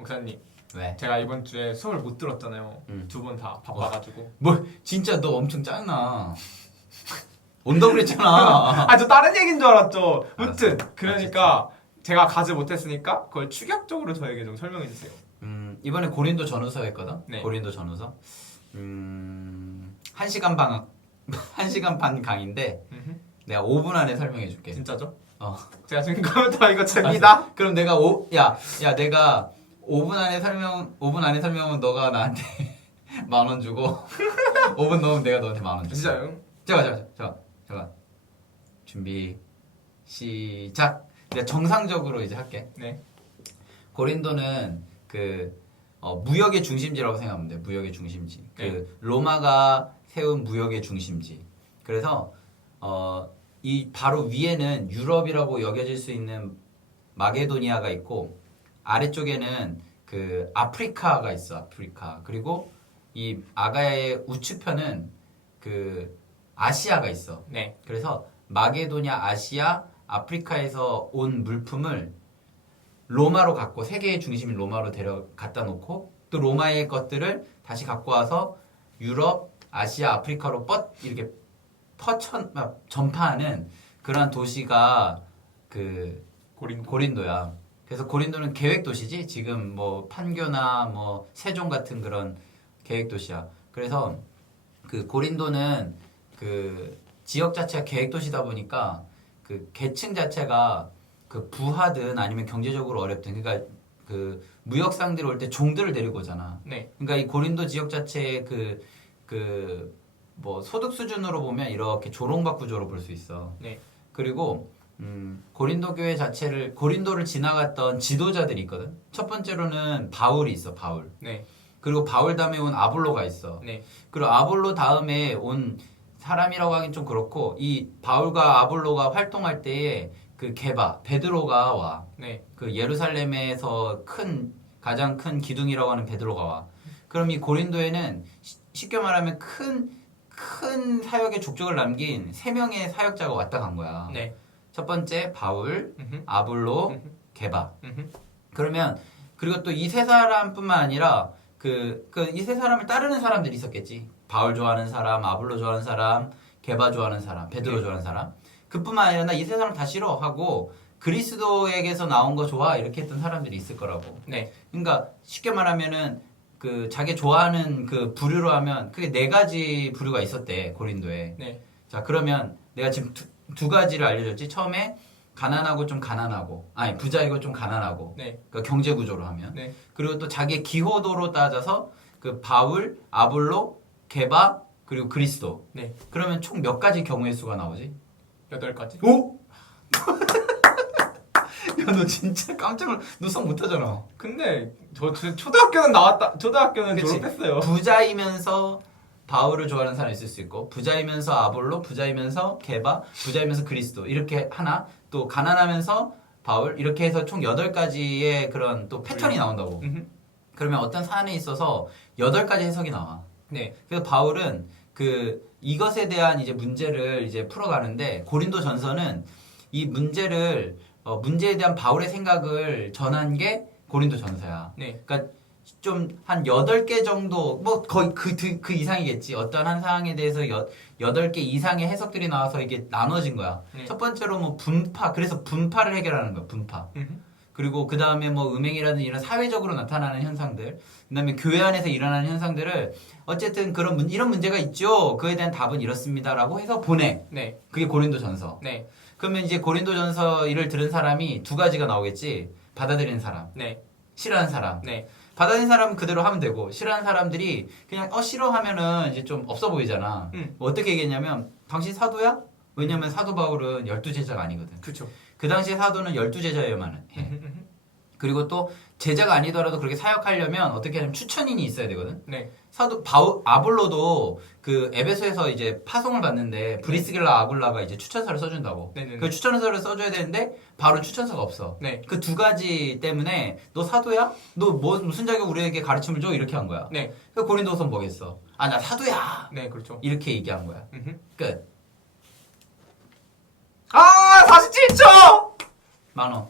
목사님, 왜? 제가 이번 주에 수업을 못 들었잖아요. 두 번 다 바빠가지고. 뭐 진짜 너 엄청 짜증나. 온다고 그랬잖아. 아, 저 다른 얘기인 줄 알았죠. 무튼 알았어. 그러니까 제가 가지 못했으니까 그걸 추격적으로 저에게 좀 설명해 주세요. 이번에 고린도 전후서 했거든. 네. 고린도 전후서. 1시간 반 1시간 반 강의인데 내가 5분 안에 설명해 줄게. 진짜죠? 어. 제가 지금부터 이거 됩니다. 그럼 내가 내가 5분 안에 설명은 너가 나한테 10,000원 주고 5분 넘으면 내가 너한테 10,000원 줘. 진짜요? 잠깐. 준비 시작. 내가 정상적으로 이제 할게. 네. 고린도는 무역의 중심지라고 생각하면 돼. 무역의 중심지. 네. 로마가 세운 무역의 중심지. 그래서 이 바로 위에는 유럽이라고 여겨질 수 있는 마게도니아가 있고 아래쪽에는 아프리카가 있어. 아프리카. 그리고 이 아가야의 우측편은 아시아가 있어. 네. 그래서 마게도니아, 아시아, 아프리카에서 온 물품을 로마로 갖고 세계의 중심인 로마로 갖다 놓고 또 로마의 것들을 다시 갖고 와서 유럽, 아시아, 아프리카로 이렇게 전파하는 그러한 도시가 고린도야. 그래서 고린도는 계획 도시지. 지금 뭐 판교나 뭐 세종 같은 그런 계획 도시야. 그래서 고린도는 지역 자체가 계획 도시다 보니까 계층 자체가 부하든 아니면 경제적으로 어렵든 그러니까 무역상들이 올 때 종들을 데리고 오잖아. 네. 그러니까 이 고린도 지역 자체의 뭐 소득 수준으로 보면 이렇게 조롱박 구조로 볼 수 있어. 네. 그리고 고린도 교회 고린도를 지나갔던 지도자들이 있거든. 첫 번째로는 바울이 있어. 바울. 네. 그리고 바울 다음에 온 아볼로가 있어. 네. 그리고 아볼로 다음에 온 사람이라고 하긴 좀 그렇고 이 바울과 아볼로가 활동할 때에 베드로가 와. 네. 예루살렘에서 가장 큰 기둥이라고 하는 베드로가 와. 그럼 이 고린도에는 쉽게 말하면 큰 사역의 족적을 남긴 3명의 사역자가 왔다 간 거야. 네. 첫 번째 바울, 아볼로, 게바. 그러면 그리고 또 이 세 사람뿐만 아니라 이 세 사람을 따르는 사람들이 있었겠지. 바울 좋아하는 사람, 아볼로 좋아하는 사람, 게바 좋아하는 사람, 베드로 네. 좋아하는 사람. 그뿐만 아니라 나 이 세 사람 다 싫어하고 그리스도에게서 나온 거 좋아 이렇게 했던 사람들이 있을 거라고. 네. 그러니까 쉽게 말하면은 자기 좋아하는 부류로 하면 그게 4가지 부류가 있었대 고린도에. 네. 자 그러면 내가 지금 두 가지를 알려줬지. 처음에 가난하고 좀 가난하고, 아니 부자이고 좀 가난하고. 네. 그러니까 경제 구조로 하면. 네. 그리고 또 자기의 기호도로 따져서 바울, 아볼로, 게바 그리고 그리스도. 네. 그러면 총 몇 가지 경우의 수가 나오지? 8가지. 오? 야, 너 진짜 너 수학 못하잖아. 근데 저 초등학교는 나왔다. 초등학교는 그치? 졸업했어요. 부자이면서 바울을 좋아하는 사람이 있을 수 있고, 부자이면서 아볼로, 부자이면서 게바, 부자이면서 그리스도 이렇게 하나, 또 가난하면서 바울 이렇게 해서 총 8가지의 그런 또 패턴이 나온다고. 그러면 어떤 사안에 있어서 8가지 해석이 나와. 네. 그래서 바울은 이것에 대한 이제 문제를 이제 풀어가는데 고린도 전서는 이 문제에 대한 바울의 생각을 전한 게 고린도 전서야. 네. 그러니까 좀 한 8개 정도 뭐 거의 그 이상이겠지. 어떤 한 사항에 대해서 8개 이상의 해석들이 나와서 이게 나눠진 거야. 네. 첫 번째로 뭐 그래서 분파를 해결하는 거야. 분파. 그리고 그 다음에 뭐 음행이라든지 이런 사회적으로 나타나는 현상들, 그 다음에 교회 안에서 일어나는 현상들을 어쨌든 이런 문제가 있죠. 그에 대한 답은 이렇습니다라고 해서 보내. 네. 그게 고린도 전서. 네. 그러면 이제 고린도 전서를 들은 사람이 2가지가 나오겠지. 받아들이는 사람, 네. 싫어하는 사람. 네. 받아들이는 사람은 그대로 하면 되고 싫어하는 사람들이 그냥 싫어하면은 이제 좀 없어 보이잖아. 뭐 어떻게 얘기했냐면 당신 사도야? 왜냐면 사도 바울은 12제자가 아니거든. 그렇죠. 그 당시에 사도는 12제자여야만 해. 그리고 또 제자가 아니더라도 그렇게 사역하려면 어떻게 하냐면 추천인이 있어야 되거든. 네. 사도 아볼로도 에베소에서 이제 파송을 받는데 브리스길라 아굴라가 이제 추천서를 써준다고. 네네네. 그 추천서를 써줘야 되는데 바로 추천서가 없어. 네. 그 2가지 때문에 너 사도야? 너 무슨 자격 우리에게 가르침을 줘? 이렇게 한 거야. 네. 그 고린도서 뭐겠어? 아 나 사도야. 네, 그렇죠. 이렇게 얘기한 거야. 끝. 47초! 10,000원.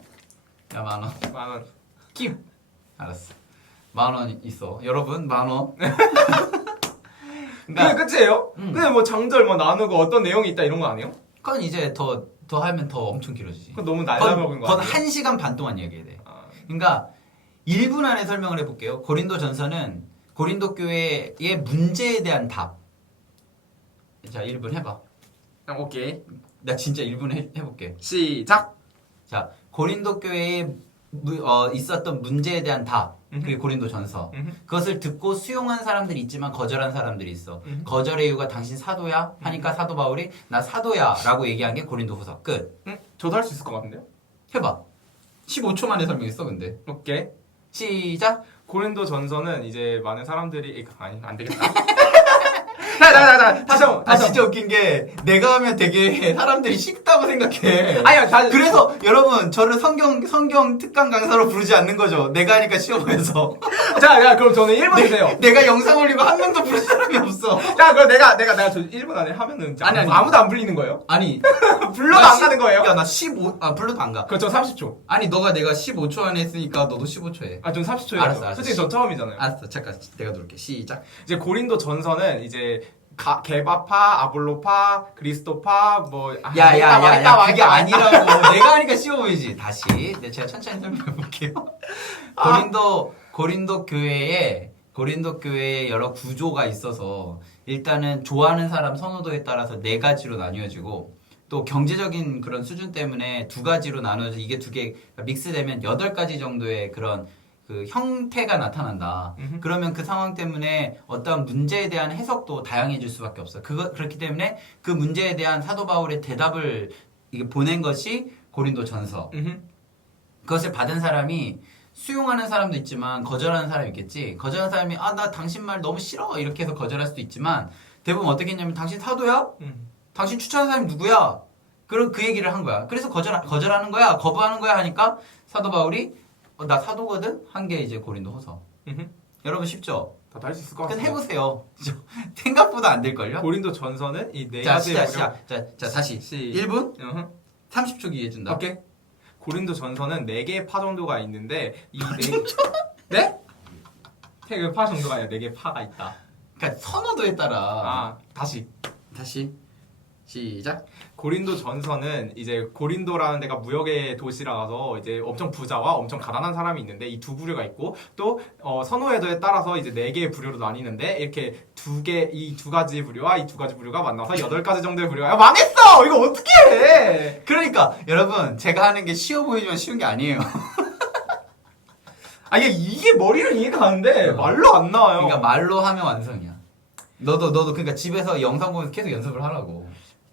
야 10,000원. 10,000원. 킵. 알았어. 10,000원 있어. 여러분 10,000원. 그게 끝이에요? 음. 근데 뭐 장절 뭐 나누고 어떤 내용이 있다 이런 거 아니에요? 그건 이제 더 하면 더 엄청 길어지지. 그건 너무 날라먹은 거 그건 아니에요? 1시간 반 동안 얘기해야 돼. 아, 그러니까 1분 안에 설명을 해볼게요. 고린도 전서는 고린도 교회의 문제에 대한 답. 자, 1분 해봐. 오케이. 나 진짜 1분 해볼게. 시작. 자, 고린도 교회에 있었던 문제에 대한 답. 그게 고린도 전서. 그것을 듣고 수용한 사람들이 있지만 거절한 사람들이 있어. 거절의 이유가 당신 사도야? 하니까 사도 바울이 나 사도야 라고 얘기한 게 고린도 후서. 끝. 저도 할 수 있을 것 같은데요? 해봐. 15초 만에 설명했어, 근데. 오케이. 시작. 고린도 전서는 이제 많은 사람들이 아니 안 되겠다. 자, 다시 한번. 진짜 웃긴 게 내가 하면 되게 사람들이 쉽다고 생각해. 아니요, 그래서 여러분 저를 성경 특강 강사로 부르지 않는 거죠. 내가 하니까 쉬워 보여서. 자, 그럼 저는 1분 주세요. 내가 영상 올리고 한 명도 부른 사람이 없어. 자, 그럼 내가 저 1분 안에 하면은 아니. 아무도 안 불리는 거예요? 아니 불러도 안 가는 거예요? 야 나 15. 불러도 안 가. 그렇죠, 30초. 아니 내가 15초 안에 했으니까 너도 15초 해. 전 30초예요. 알았어. 솔직히 전 처음이잖아요. 알았어. 잠깐 내가 누를게. 시작. 이제 고린도 전서는 이제 게바파, 아볼로파, 그리스도파 뭐 야야야야 그게 아니라고. 내가 하니까 쉬워 보이지. 다시 제가 천천히 설명해 볼게요. 고린도 교회에 여러 구조가 있어서 일단은 좋아하는 사람 선호도에 따라서 4가지로 나뉘어지고 또 경제적인 그런 수준 때문에 2가지로 나눠져 이게 2개 믹스되면 8가지 정도의 그런 그 형태가 나타난다. 그러면 그 상황 때문에 어떤 문제에 대한 해석도 다양해질 수밖에 없어. 그렇기 때문에 그 문제에 대한 사도 바울의 대답을 이게 보낸 것이 고린도 전서. 그것을 받은 사람이 수용하는 사람도 있지만 거절하는 사람이 있겠지. 거절하는 사람이 나 당신 말 너무 싫어 이렇게 해서 거절할 수도 있지만 대부분 어떻게 했냐면 당신 사도야? 당신 추천하는 사람이 누구야? 그럼 그 얘기를 한 거야. 그래서 거절하는 거야? 거부하는 거야? 하니까 사도 바울이 나 사도거든? 한 게 이제 고린도 후서. 여러분 쉽죠? 다도 할 수 있을 것 그럼 같아요. 해보세요. 생각보다 안 될걸요? 고린도 전서는 이 4가지 자, 시작. 자, 다시. 1분? 30초 기회 준다. 오케이. 고린도 전서는 4개의 파 정도가 있는데 이 4개 네? 3개의 파 정도가 아니라 4개의 파가 있다. 그러니까 선호도에 따라. 다시. 시작. 고린도 전서는 이제 고린도라는 데가 무역의 도시라서 이제 엄청 부자와 엄청 가난한 사람이 있는데 이 2부류가 있고 또 선호도에 따라서 이제 4개의 부류로 나뉘는데 이렇게 이 2가지 부류와 이 2가지 부류가 만나서 8가지 정도의 부류가 망했어! 이거 어떻게 해! 그러니까 여러분 제가 하는 게 쉬워 보이지만 쉬운 게 아니에요. 이게 머리로 이해가 가는데 말로 안 나와요. 그러니까 말로 하면 완성이야. 너도 그러니까 집에서 영상 보면서 계속 연습을 하라고.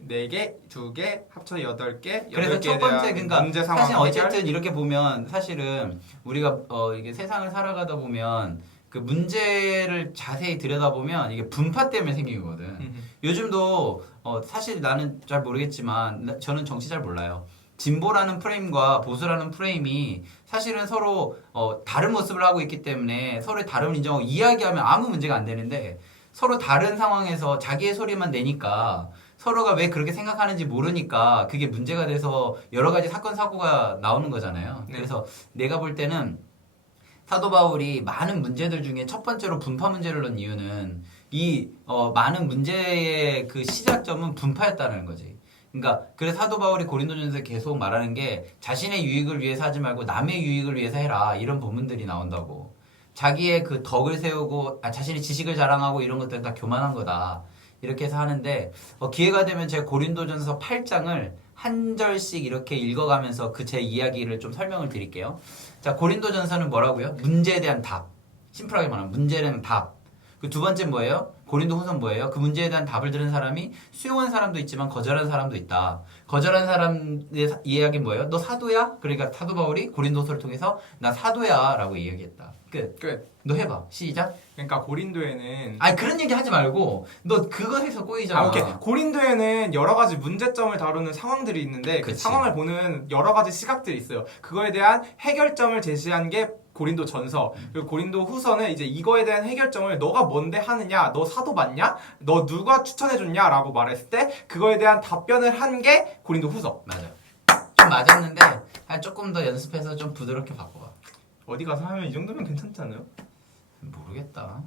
4개, 2개, 합쳐 8개. 그래서 첫 번째 그러니까 문제 상황 사실 해결. 어쨌든 이렇게 보면 사실은 우리가 이게 세상을 살아가다 보면 그 문제를 자세히 들여다보면 이게 분파 때문에 생긴 거거든. 요즘도 사실 나는 잘 모르겠지만 저는 정치 잘 몰라요. 진보라는 프레임과 보수라는 프레임이 사실은 서로 다른 모습을 하고 있기 때문에 서로의 다름을 인정하고 이야기하면 아무 문제가 안 되는데 서로 다른 상황에서 자기의 소리만 내니까 서로가 왜 그렇게 생각하는지 모르니까 그게 문제가 돼서 여러 가지 사건 사고가 나오는 거잖아요. 네. 그래서 내가 볼 때는 사도 바울이 많은 문제들 중에 첫 번째로 분파 문제를 넣은 이유는 이 많은 문제의 그 시작점은 분파였다는 거지. 그러니까 그래서 사도 바울이 고린도전서에 계속 말하는 게 자신의 유익을 위해서 하지 말고 남의 유익을 위해서 해라 이런 본문들이 나온다고. 자기의 그 덕을 세우고 자신의 지식을 자랑하고 이런 것들은 다 교만한 거다. 이렇게 해서 하는데 기회가 되면 제가 고린도전서 8장을 한 절씩 이렇게 읽어가면서 그 제 이야기를 좀 설명을 드릴게요. 자, 고린도전서는 뭐라고요? 문제에 대한 답. 심플하게 말하면 문제에 대한 답. 그 두 번째 뭐예요? 고린도후서는 뭐예요? 그 문제에 대한 답을 들은 사람이 수용한 사람도 있지만 거절한 사람도 있다. 거절한 사람의 이야기는 뭐예요? 너 사도야? 그러니까 사도 바울이 고린도서를 통해서 나 사도야 라고 이야기했다. 끝. 너 해봐. 시작. 그러니까 고린도에는 아니 그런 얘기 하지 말고 너 그것에서 꼬이잖아. 오케이. 고린도에는 여러 가지 문제점을 다루는 상황들이 있는데 그 그치. 상황을 보는 여러 가지 시각들이 있어요. 그거에 대한 해결점을 제시한 게 고린도 전서. 그리고 고린도 후서는 이제 이거에 대한 해결점을 너가 뭔데 하느냐, 너 사도 맞냐, 너 누가 추천해줬냐라고 말했을 때 그거에 대한 답변을 한 게 고린도 후서. 맞아. 좀 맞았는데 조금 더 연습해서 좀 부드럽게 바꿔봐. 어디 가서 하면 이 정도면 괜찮지 않아요? 모르겠다.